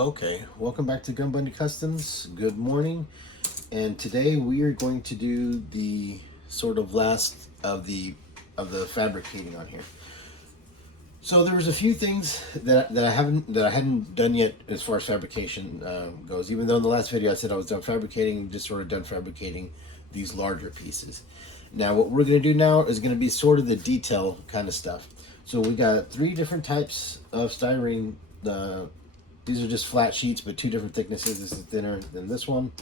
Okay, welcome back to Gun Bunny Customs. Good morning, and today we are going to do the sort of last of the fabricating on here. So there's a few things that I hadn't done yet as far as fabrication goes. Even though in the last video I said I was done fabricating, just sort of done fabricating these larger pieces. Now what we're going to do now is going to be sort of the detail kind of stuff. So we got three different types of styrene. These are just flat sheets, but two different thicknesses. This is thinner than this one.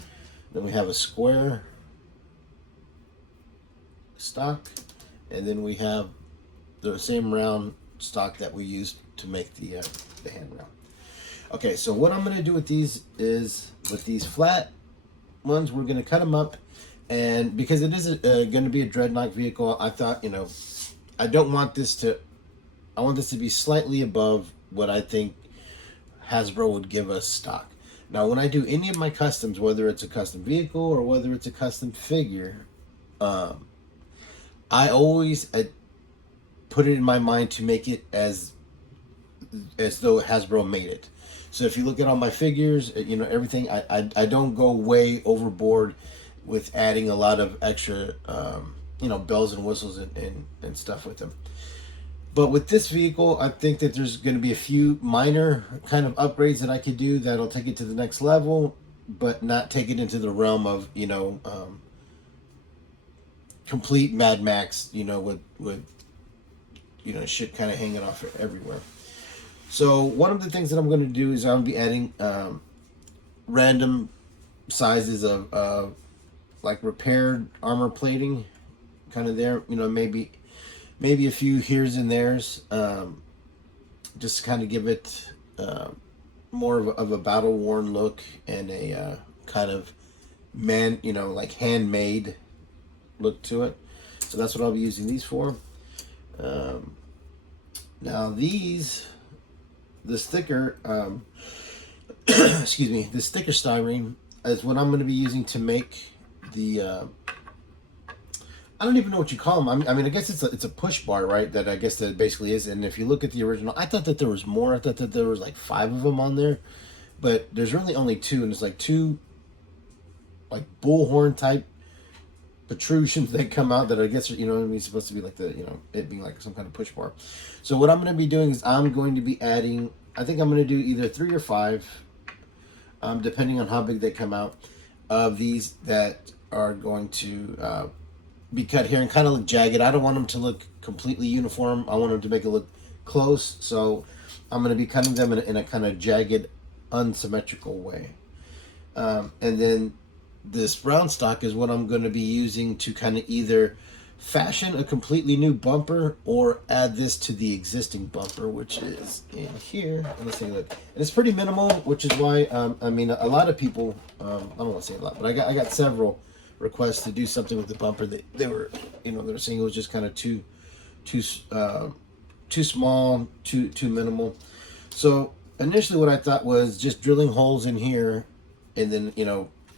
Then we have a square stock, and then we have the same round stock that we used to make the hand round. Okay, so what I'm going to do with these is, with these flat ones, we're going to cut them up, and because it is going to be a dreadnought vehicle, I thought, I don't want this to, I want this to be slightly above what I think Hasbro would give us stock. Now, when I do any of my customs, whether it's a custom vehicle or whether it's a custom figure, I always put it in my mind to make it as though Hasbro made it. So if you look at all my figures, everything, I don't go way overboard with adding a lot of extra, bells and whistles and stuff with them. But with this vehicle, I think that there's going to be a few minor kind of upgrades that I could do that'll take it to the next level, but not take it into the realm of, complete Mad Max, with shit kind of hanging off everywhere. So one of the things that I'm going to do is I'm going to be adding random sizes of like repaired armor plating kind of there, maybe a few here's and there's, just to kind of give it more of a battle worn look and a kind of like handmade look to it. So that's what I'll be using these for. Now this thicker, excuse me, this thicker styrene is what I'm going to be using to make the. I don't even know what you call them. I mean, I guess it's a push bar, right? That I guess that basically is. And if you look at the original, I thought that there was more. I thought that there was like 5 of them on there, but there's really only 2, and it's like 2 like bullhorn type protrusions that come out that I guess supposed to be like the it being like some kind of push bar. So what I'm going to be doing is I'm going to be adding. I think I'm going to do either 3 or 5, depending on how big they come out, of these that are going to. Be cut here and kind of look jagged. I don't want them to look completely uniform. I want them to make it look close. So I'm going to be cutting them in a kind of jagged, unsymmetrical way. And then this brown stock is what I'm going to be using to kind of either fashion a completely new bumper or add this to the existing bumper, which is in here. And let's take a look. And it's pretty minimal, which is why, I mean, a lot of people, I don't want to say a lot, but I got several requests to do something with the bumper that they were saying it was just kind of too small, too minimal. So initially what I thought was just drilling holes in here and then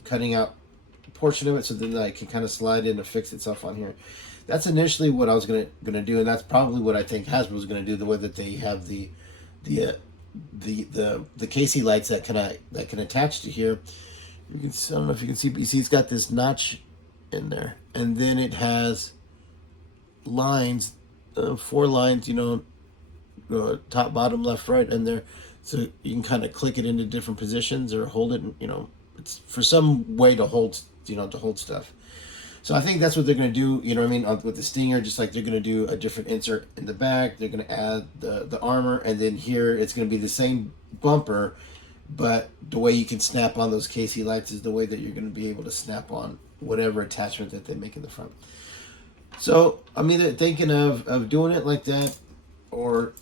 cutting out a portion of it so then I can kind of slide in to fix itself on here. That's initially what I was gonna do, and that's probably what I think Hasbro was gonna do, the way that they have the KC lights that can attach to here. You can, I don't know if you can see, but you see it's got this notch in there, and then it has lines, 4 lines, top, bottom, left, right, and there, so you can kind of click it into different positions or hold it, and it's for some way to hold, to hold stuff. So I think that's what they're going to do, with the Stinger, just like they're going to do a different insert in the back. They're going to add the armor, and then here it's going to be the same bumper. But the way you can snap on those KC lights is the way that you're going to be able to snap on whatever attachment that they make in the front. So I'm either thinking of doing it like that or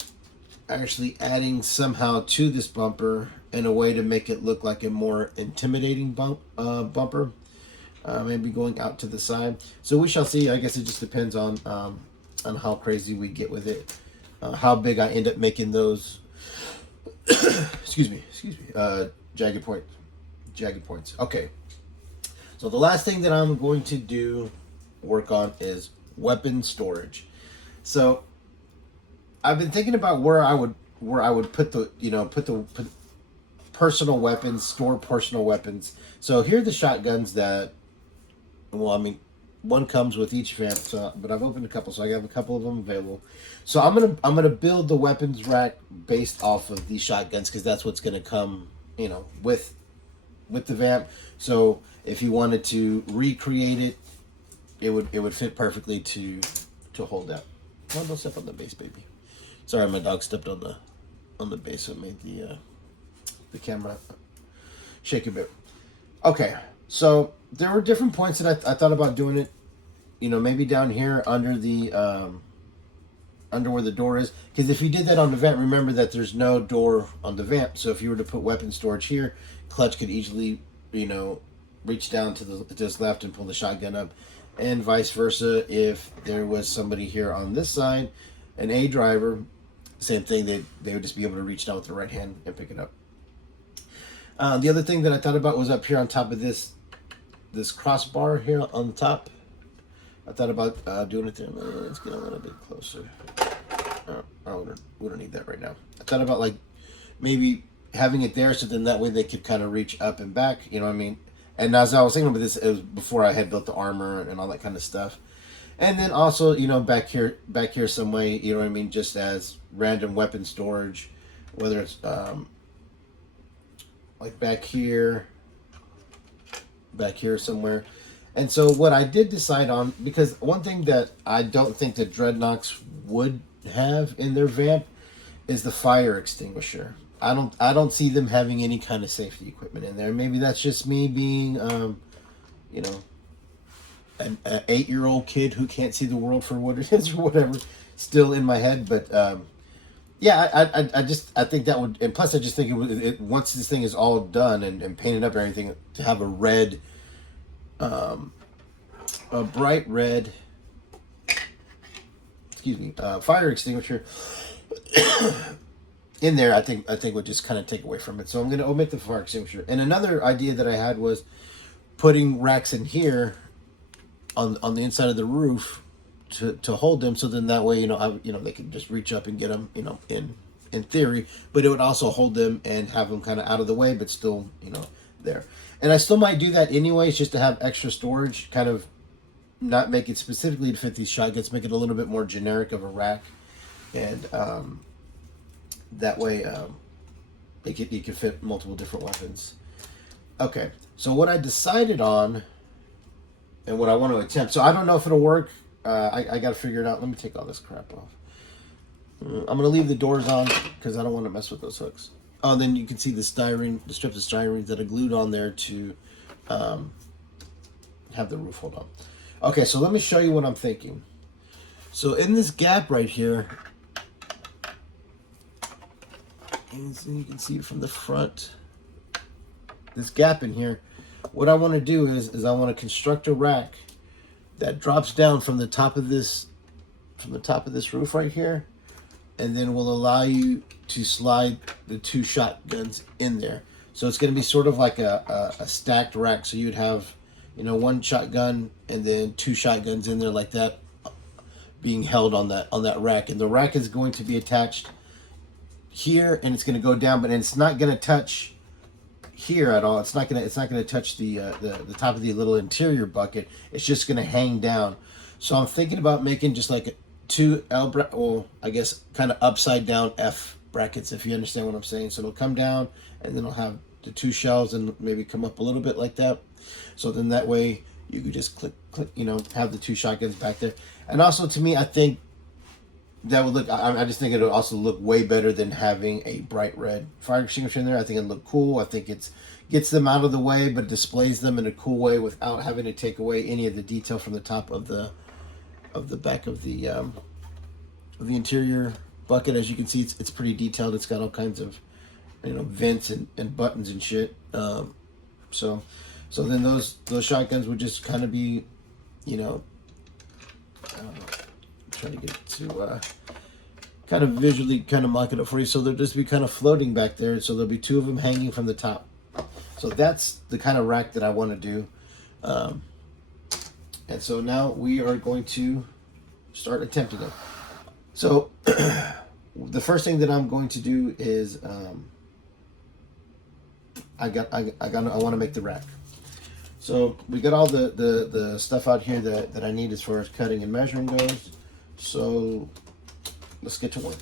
actually adding somehow to this bumper in a way to make it look like a more intimidating bumper. Maybe going out to the side. So we shall see. I guess it just depends on how crazy we get with it. How big I end up making those. excuse me, jagged points. Okay, so the last thing that I'm going to work on is weapon storage. So I've been thinking about where I would put the personal weapons, store personal weapons. So here are the shotguns that, well, I mean, one comes with each vamp, so, but I've opened a couple, so I have a couple of them available. So I'm gonna build the weapons rack based off of these shotguns because that's what's gonna come, you know, with the vamp. So if you wanted to recreate it, it would fit perfectly to hold that. Oh, don't step on the base, baby. Sorry, my dog stepped on the base, so it made the camera shake a bit. Okay, so there were different points that I thought about doing it. You know, maybe down here under the under where the door is, because if you did that on the vamp, remember that there's no door on the vamp. So if you were to put weapon storage here, Clutch could easily, you know, reach down to this left and pull the shotgun up, and vice versa. If there was somebody here on this side, an A driver, same thing. They would just be able to reach down with the right hand and pick it up. The other thing that I thought about was up here on top of this crossbar here on the top. I thought about doing it there. Let's get a little bit closer. We don't need that right now. I thought about like maybe having it there so then that way they could kind of reach up and back. You know what I mean? And as I was thinking about this, it was before I had built the armor and all that kind of stuff. And then also, you know, back here some way, you know what I mean, just as random weapon storage, whether it's like back here somewhere. And so what I did decide on, because one thing that I don't think that Dreadnoks would have in their vamp is the fire extinguisher. I don't see them having any kind of safety equipment in there. Maybe that's just me being, you know, an 8-year-old kid who can't see the world for what it is or whatever, still in my head. But yeah, I think that would, and plus I just think once this thing is all done and painted up and everything, to have a red, a bright red, fire extinguisher in there, I think would just kind of take away from it. So I'm going to omit the fire extinguisher. And another idea that I had was putting racks in here on the inside of the roof to hold them. So then that way, they could just reach up and get them, in theory. But it would also hold them and have them kind of out of the way, but still, there. And I still might do that anyways, just to have extra storage, kind of not make it specifically to fit these shotguns, make it a little bit more generic of a rack. And that way it could fit multiple different weapons. Okay, so what I decided on and what I want to attempt, so I don't know if it'll work. I got to figure it out. Let me take all this crap off. I'm going to leave the doors on because I don't want to mess with those hooks. Oh, and then you can see the strips of styrene that are glued on there to have the roof hold on. Okay, so let me show you what I'm thinking. So in this gap right here, and so you can see it from the front, this gap in here, what I want to do is I want to construct a rack that drops down from the top of this roof right here, and then will allow you to slide the two shotguns in there. So it's going to be sort of like a stacked rack. So you'd have, one shotgun and then two shotguns in there like that, being held on that rack. And the rack is going to be attached here, and it's going to go down, but it's not going to touch here at all. It's not going to touch the top of the little interior bucket. It's just going to hang down. So I'm thinking about making just like two I guess kind of upside down F brackets, if you understand what I'm saying. So it'll come down, and then it'll have the two shelves and maybe come up a little bit like that. So then that way you could just click, have the two shotguns back there. And also, to me, I think that would look, I just think it'll also look way better than having a bright red fire extinguisher in there. I think it'll look cool. I think it gets them out of the way, but displays them in a cool way without having to take away any of the detail from the top of the back of the interior bucket. As you can see, it's pretty detailed. It's got all kinds of vents and buttons and shit. So then those shotguns would just kind of be, trying to get to kind of visually kind of mock it up for you. So they'll just be kind of floating back there. So there'll be two of them hanging from the top. So that's the kind of rack that I want to do. And so now we are going to start attempting it. So the first thing that I'm going to do is I want to make the rack. So we got all the stuff out here that I need as far as cutting and measuring goes. So let's get to work.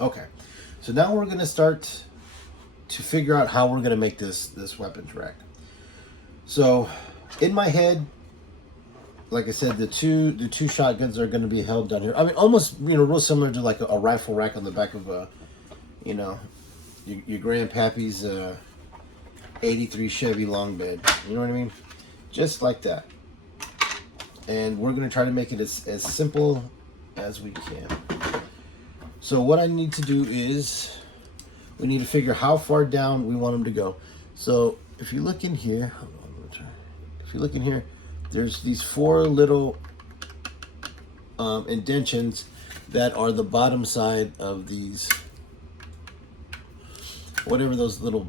Okay, so now we're going to start to figure out how we're going to make this weapons rack. So in my head, like I said, the two shotguns are going to be held down here. I mean, almost, real similar to like a rifle rack on the back of a, your grandpappy's 83 Chevy long bed. You know what I mean? Just like that. And we're going to try to make it as simple as we can. So what I need to do is we need to figure how far down we want them to go. So if you look in here, hold on, I'm gonna try. If you look in here, there's these 4 little indentions that are the bottom side of these, whatever those little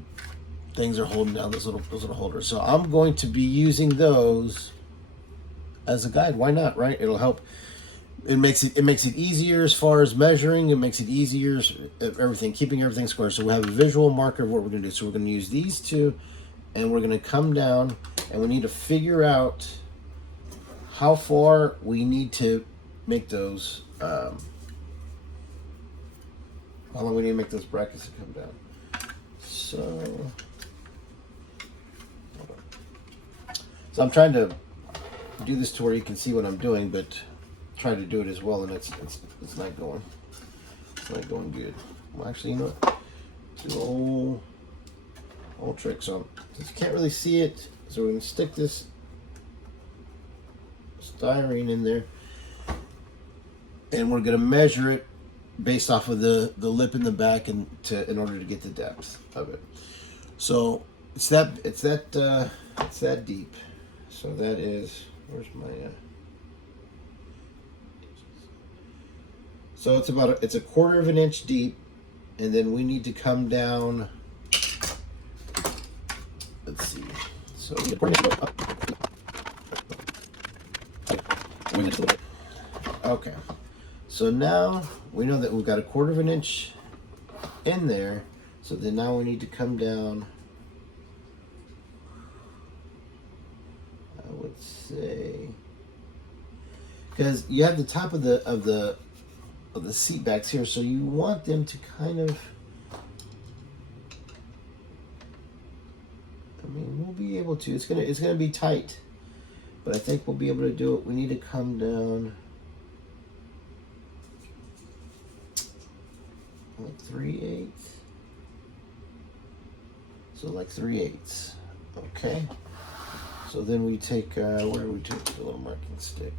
things are holding down, those little holders. So I'm going to be using those as a guide. Why not, right? It'll help. It makes it easier as far as measuring. It makes it easier everything, keeping everything square. So we have a visual marker of what we're going to do. So we're going to use these two, and we're going to come down, and we need to figure out how far we need to make those. How long we need to make those brackets to come down. So I'm trying to do this to where you can see what I'm doing, but try to do it as well, and it's not going. It's not going good. Well, actually, you know what? Do a whole trick. So since you can't really see it, so we're gonna stick this styrene in there, and we're gonna measure it based off of the lip in the back, and in order to get the depth of it. So it's that deep. So that is, where's my so it's a 1/4 of an inch deep, and then we need to come down. Let's see. So okay. So now we know that we've got a 1/4 of an inch in there. So then now we need to come down. I would say, because you have the top of the seat backs here, so you want them to kind of, I mean, we'll be able to, it's gonna be tight, but I think we'll be able to do it. We need to come down like 3/8, so like 3/8. Okay, so then we take where do we take the little marking stick?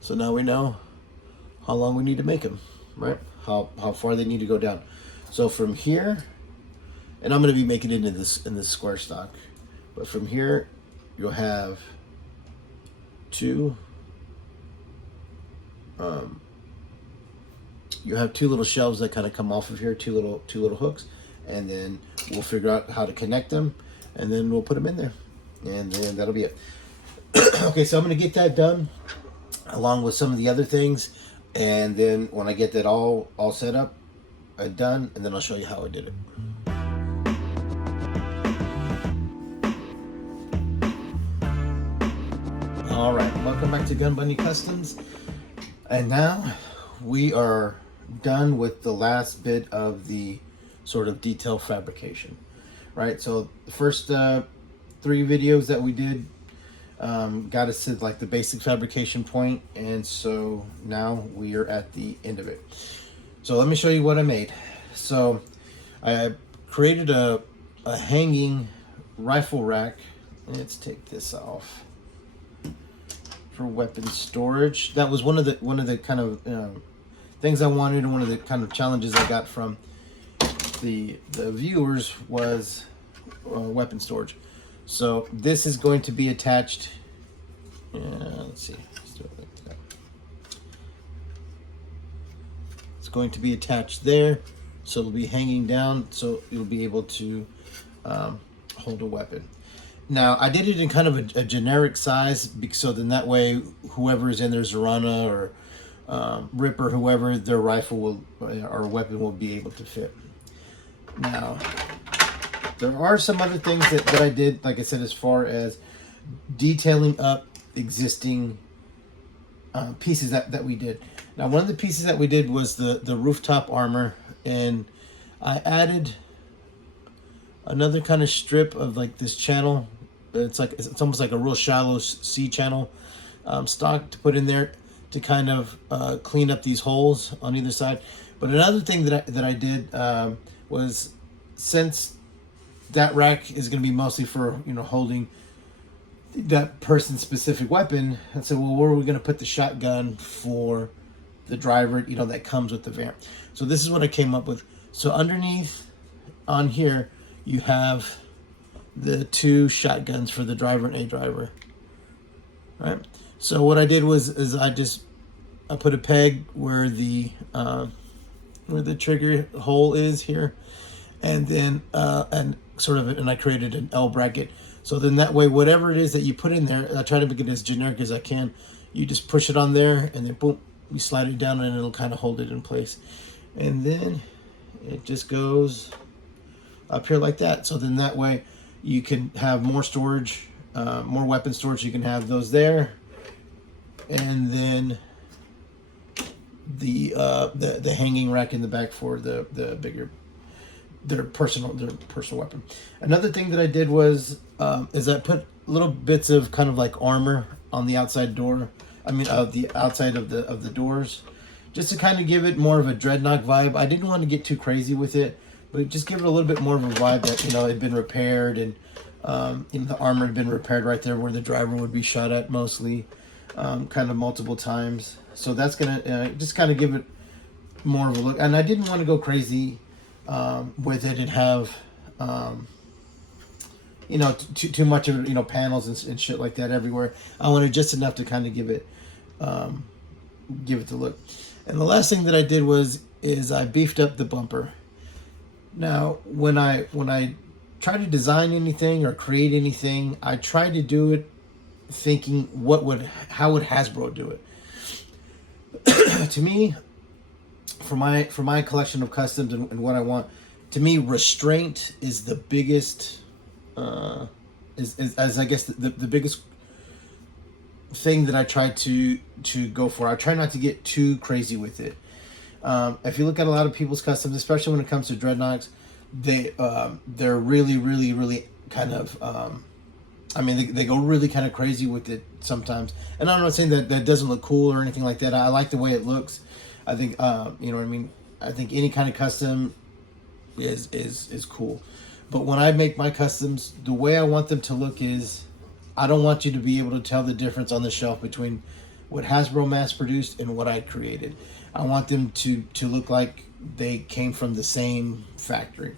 So now we know how long we need to make them, right? How far they need to go down. So from here, and I'm going to be making it in this square stock, but from here you'll have two little shelves that kind of come off of here, two little hooks, and then we'll figure out how to connect them, and then we'll put them in there, and then that'll be it. Okay, so I'm going to get that done along with some of the other things, and then when I get that all set up, done, and then I'll show you how I did it. All right, welcome back to Gun Bunny Customs, and now we are done with the last bit of the sort of detail fabrication, right? So the first 3 videos that we did got us to like the basic fabrication point, and so now we are at the end of it. So let me show you what I made. So I created a hanging rifle rack. Let's take this off for weapon storage. That was one of the kind of things I wanted, and one of the kind of challenges I got from the viewers was weapon storage. So this is going to be attached. Let's see. Let's do it like that. It's It's going to be attached there, so it'll be hanging down, so you'll be able to hold a weapon. Now, I did it in kind of a generic size, so then that way, whoever's in there, Zorana or Ripper, whoever, their rifle will or weapon will be able to fit. Now, there are some other things that I did, like I said, as far as detailing up existing pieces that we did. Now, one of the pieces that we did was the rooftop armor, and I added another kind of strip of like this channel. It's almost like a real shallow C channel stock to put in there to kind of clean up these holes on either side. But another thing that I did was, since that rack is going to be mostly for holding that person's specific weapon, I said, well, where are we going to put the shotgun for the driver that comes with the Vamp? So this is what I came up with. So underneath on here you have the 2 shotguns for the driver and a driver, right? So what I did was I put a peg where the trigger hole is here, and then and I created an L bracket. So then that way, whatever it is that you put in there, I try to make it as generic as I can. You just push it on there, and then boom, you slide it down, and it'll kind of hold it in place. And then it just goes up here like that. So then that way, you can have more storage, more weapon storage. You can have those there, and then the hanging rack in the back for the bigger their personal weapon. Another thing that I did was is I put little bits of kind of like armor on the outside door. I mean, the outside of the doors, just to kind of give it more of a Dreadnought vibe. I didn't want to get too crazy with it, but just give it a little bit more of a vibe that it had been repaired, and the armor had been repaired right there where the driver would be shot at mostly, kind of multiple times. So that's gonna just kind of give it more of a look. And I didn't want to go crazy with it and have too much of panels and shit like that everywhere. I wanted just enough to kind of give it the look. And the last thing that I did is I beefed up the bumper. Now, when I try to design anything or create anything, I try to do it thinking how would Hasbro do it. To me, for my collection of customs and what I want, to me, restraint is the biggest as I guess the biggest thing that I try to go for. I try not to get too crazy with it. If you look at a lot of people's customs, especially when it comes to dreadnoughts, they're really kind of they go really kind of crazy with it sometimes. And I'm not saying that doesn't look cool or anything like that. I like the way it looks. I think you know what I mean. I think any kind of custom is cool. But when I make my customs, the way I want them to look is, I don't want you to be able to tell the difference on the shelf between what Hasbro mass produced and what I created. I want them to look like they came from the same factory.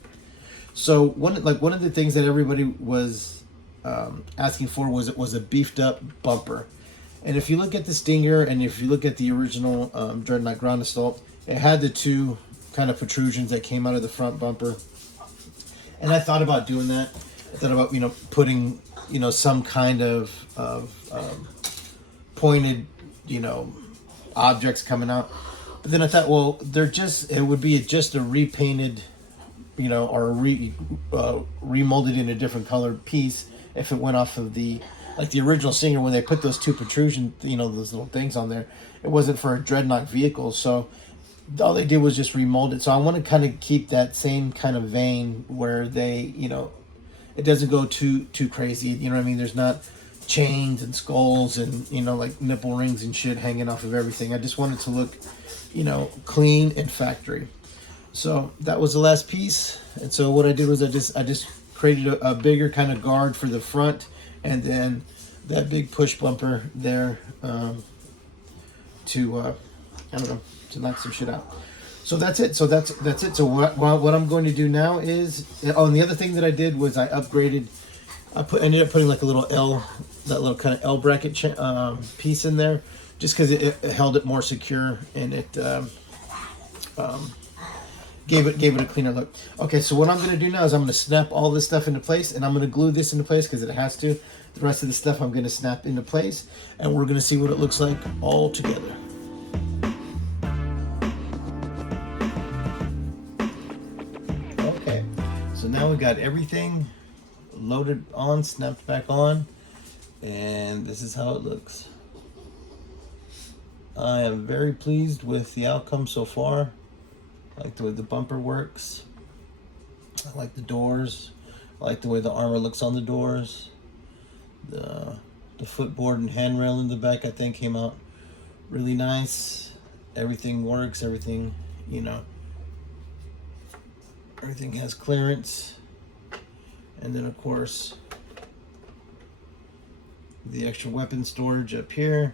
So one of the things that everybody was asking for was a beefed up bumper. And if you look at the Stinger and if you look at the original Dreadnought Ground Assault, it had the 2 kind of protrusions that came out of the front bumper. And I thought about doing that. I thought about putting some kind of pointed objects coming out. But then I thought, well, it would be just a repainted or remolded in a different color piece if it went off of the original Stinger when they put those 2 protrusion those little things on there. It wasn't for a Dreadnought vehicle, so all they did was just remold it. So I want to kind of keep that same kind of vein where they, it doesn't go too crazy. You know what I mean? There's not chains and skulls and, like nipple rings and shit hanging off of everything. I just want it to look, clean and factory. So that was the last piece. And so what I did was I just created a bigger kind of guard for the front, and then that big push bumper there to knock some shit out. So that's it. So that's it. So what I'm going to do now is, and the other thing that I did was I upgraded. Ended up putting like a little that little kind of L bracket piece in there, just because it held it more secure, and it gave it a cleaner look. Okay, so what I'm going to do now is I'm going to snap all this stuff into place, and I'm going to glue this into place because it has to. The rest of the stuff I'm going to snap into place, and we're going to see what it looks like all together. Okay, so now we got everything loaded on, snapped back on, and this is how it looks. I am very pleased with the outcome so far. I like the way the bumper works. I like the doors. I like the way the armor looks on the doors. The footboard and handrail in the back, I think, came out really nice. Everything works. Everything, you know, everything has clearance. And then, of course, the extra weapon storage up here.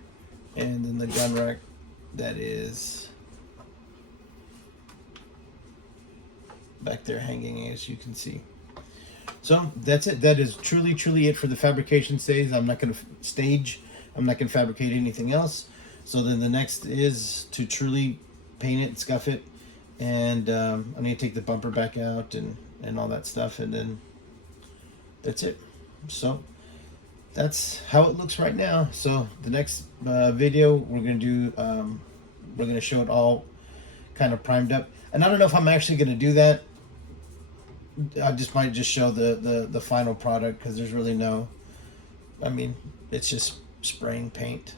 And then the gun rack that is back there hanging, as you can see. So that's it. That is truly it for the fabrication stage. I'm not going to fabricate anything else. So then the next is to truly paint it, scuff it, and I'm going to take the bumper back out and all that stuff, and then that's it. So that's how it looks right now. So the next video we're going to do, we're going to show it all kind of primed up. And I don't know if I'm actually going to do that. I might just show the final product, because there's really no, I mean, it's just spraying paint.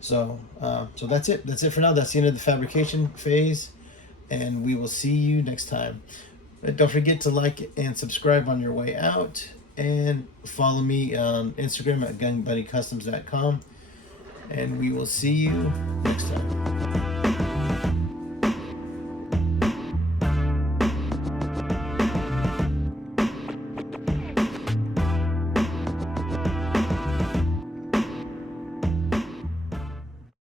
So so that's it. That's it for now. That's the end of the fabrication phase, and we will see you next time. Don't forget to like and subscribe on your way out, and follow me on Instagram at gunbuddycustoms.com, and we will see you next time.